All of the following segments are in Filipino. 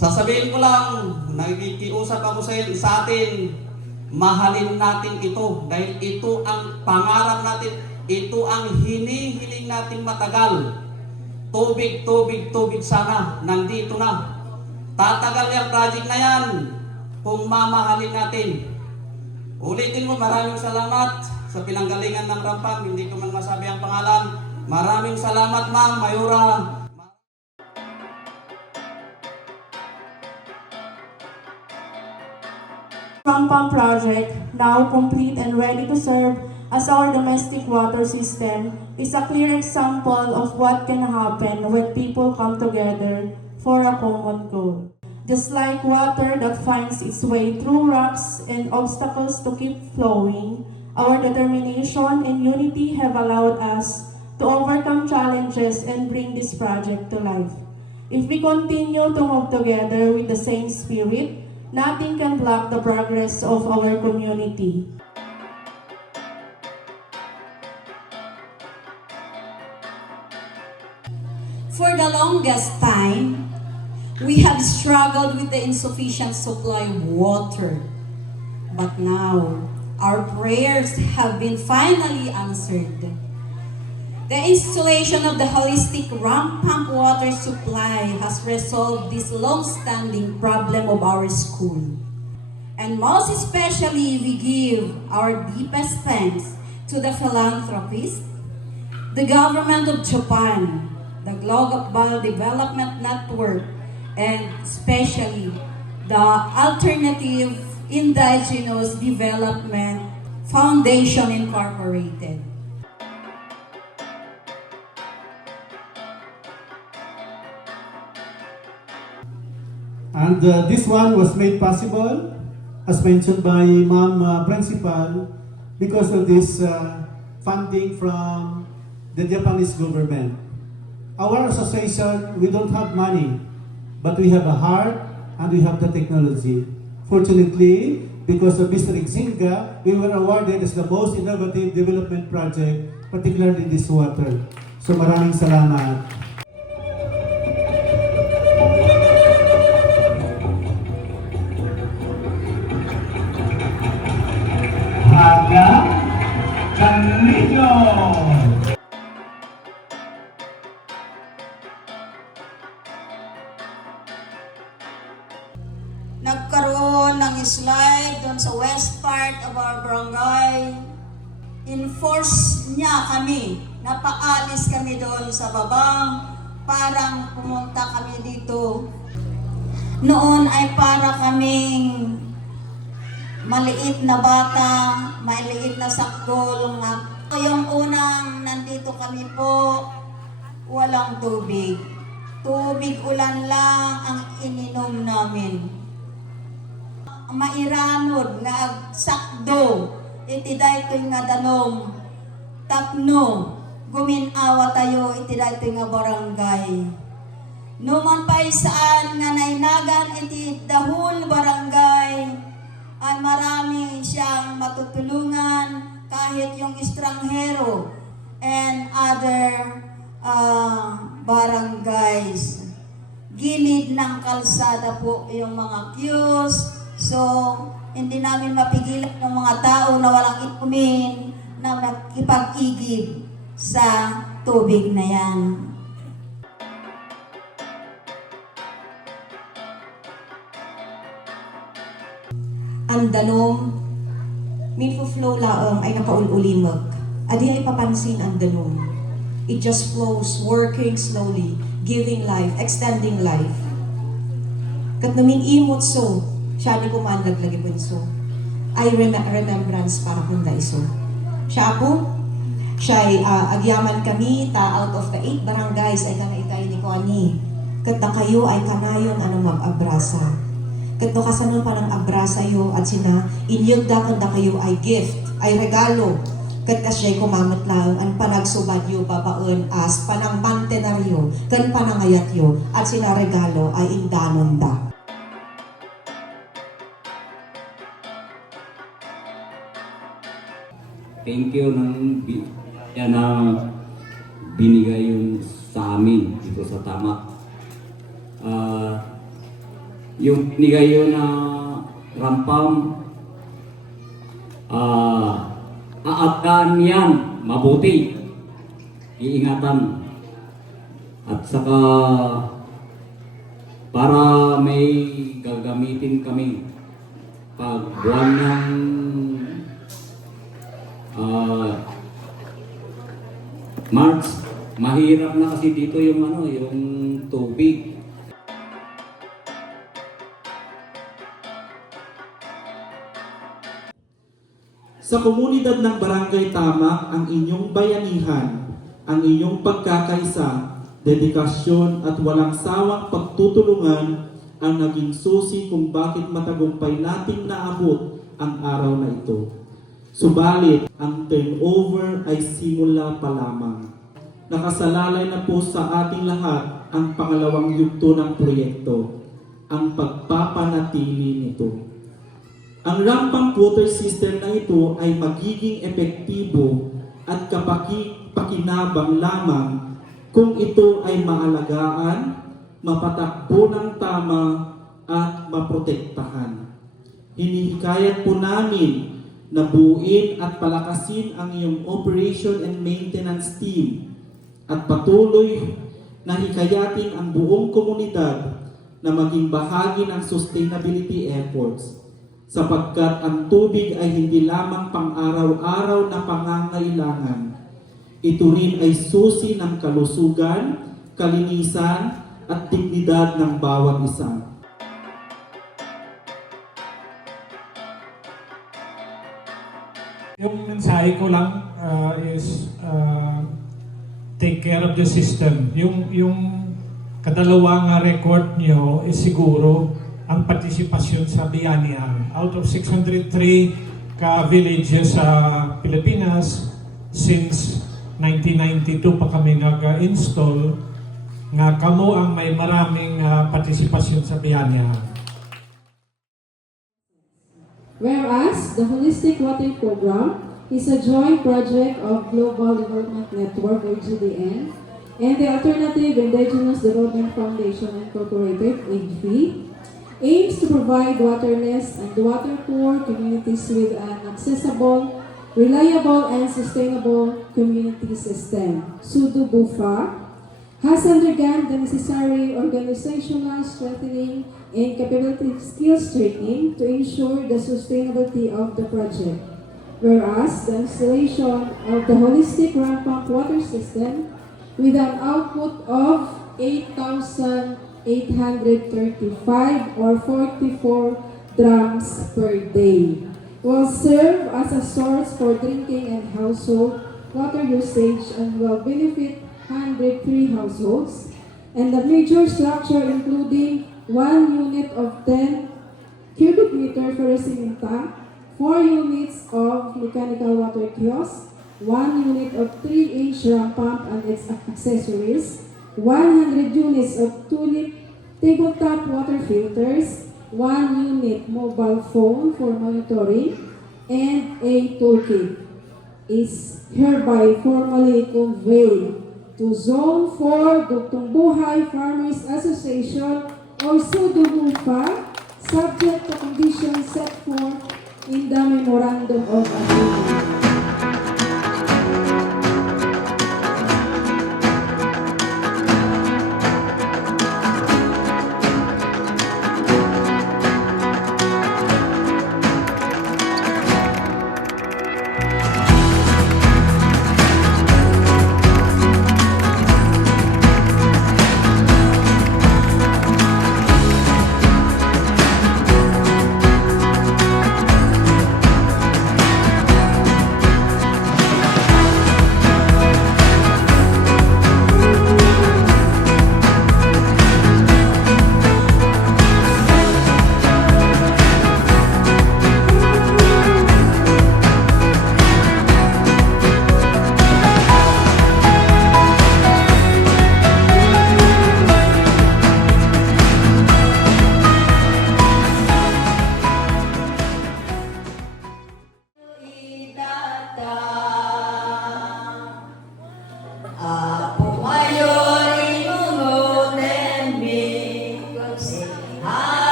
Sasabihin ko lang, nakikiusap ako sa atin, mahalin natin ito dahil ito ang pangarap natin, ito ang hinihiling natin matagal. Tubig, tubig, tubig sana, nandito na. Tatagal yung project na yan kung mamahalin natin. Ulitin ko, maraming salamat sa pinanggalingan ng Rampang, hindi ko man masabi ang pangalan. Maraming salamat Ma'am Mayura. Rampang project, now complete and ready to serve as our domestic water system, is a clear example of what can happen when people come together for a common goal. Just like water that finds its way through rocks and obstacles to keep flowing, our determination and unity have allowed us to overcome challenges and bring this project to life. If we continue to move together with the same spirit, nothing can block the progress of our community. For the longest time, we have struggled with the insufficient supply of water. But now, our prayers have been finally answered. The installation of the holistic ramp pump water supply has resolved this long-standing problem of our school. And most especially, we give our deepest thanks to the philanthropists, the government of Japan, the Global Development Network, and especially the Alternative Indigenous Development Foundation Incorporated. And this one was made possible, as mentioned by Ma'am Principal, because of this funding from the Japanese government. Our association, we don't have money, but we have a heart and we have the technology Fortunately, because of Mr. Exinga, we were awarded as the most innovative development project, particularly this water. So maraming salamat. Haga Carrillo. Nagkaroon ng slide doon sa west part of our barangay. Enforce niya kami. Napaalis kami doon sa babang. Parang pumunta kami dito. Noon ay para kaming maliit na bata, maliit na sakdol. Yung unang nandito kami po, walang tubig. Tubig ulan lang ang ininom namin. Mairanod nga sakdo, iti daytoy nga danom, tapno, guminawa tayo, iti daytoy nga barangay. Numan pa'y saan nga nainagan iti dahul barangay, ay marami siyang matutulungan kahit yung estranghero and other barangays. Gilid ng kalsada po yung mga queues. So, hindi namin mapigilan ng mga tao na walang inumin na makipag-igib sa tubig na yan. Ang danom, may flow laong ay nakaululimag. Adi ay papansin ang danom. It just flows, working slowly, giving life, extending life. Kat namin imot so, siya di kumandag lagi po so. Ay remembrance para kunda iso. Siya po, siya ay agyaman kami, out of the 8 barangays ay kanaitay ni Kuani. Kat na kayo ay kanayon anong mag-abrasa. Kat no kasanon pa ng abrasa yo at sina inyog da kanda kayo ay gift, ay regalo. Kat kasya'y kumamot lang ang panagsubad yo babaon as panang mantenaryo, kan panangayat yo at sina regalo ay indanon da. Thank you yan na binigay yun sa amin dito sa Tama. Yung binigay yun na rampam, aatan yan, mabuti, iingatan. At saka para may gagamitin kami pag buwan ng March, mahirap na kasi dito yung tubig. Sa komunidad ng Barangay Tama, ang inyong bayanihan, ang inyong pagkakaisa, dedikasyon at walang sawang pagtutulungan ang naging susi kung bakit matagumpay nating naabot ang araw na ito. Subalit, ang turnover ay simula pa lamang. Nakasalalay na po sa ating lahat ang pangalawang yugto ng proyekto, ang pagpapanatili nito. Ang rampant water system na ito ay magiging epektibo at kapakipakinabang lamang kung ito ay maalagaan, mapatakbo ng tama at maprotektahan. Hinihikayat po namin na buuin at palakasin ang iyong operation and maintenance team at patuloy na hikayatin ang buong komunidad na maging bahagi ng sustainability efforts sapagkat ang tubig ay hindi lamang pang-araw-araw na pangangailangan. Ito rin ay susi ng kalusugan, kalinisan at dignidad ng bawat isa. Yung mensahe ko lang is take care of the system. Yung kadalawang record nyo is siguro ang partisipasyon sa bayanihan. Out of 603 ka-villages sa Pilipinas, since 1992 pa kami nag-install, nga kamo ang may maraming partisipasyon sa bayanihan. Whereas the Holistic Water Program is a joint project of Global Development Network or GDN and the Alternative Indigenous Development Foundation Incorporated, AGP, aims to provide waterless and water-poor communities with an accessible, reliable, and sustainable community system. SUDO-BUFA has undergone the necessary organizational strengthening and capability skills training to ensure the sustainability of the project. Whereas the installation of the holistic ramp pump water system with an output of 8,835 or 44 drums per day will serve as a source for drinking and household water usage and will benefit 103 households, and the major structure including 1 unit of 10 cubic meter for a cement tank, 4 units of mechanical water kiosk, 1 unit of 3-inch ramp pump and its accessories, 100 units of tulip tabletop water filters, 1 unit mobile phone for monitoring, and a toolkit is hereby formally conveyed to Zone 4 Dugtong Buhay Farmers Association or SUDO-BUFA, subject to conditions set forth in the Memorandum of Agreement.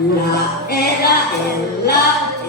La era el la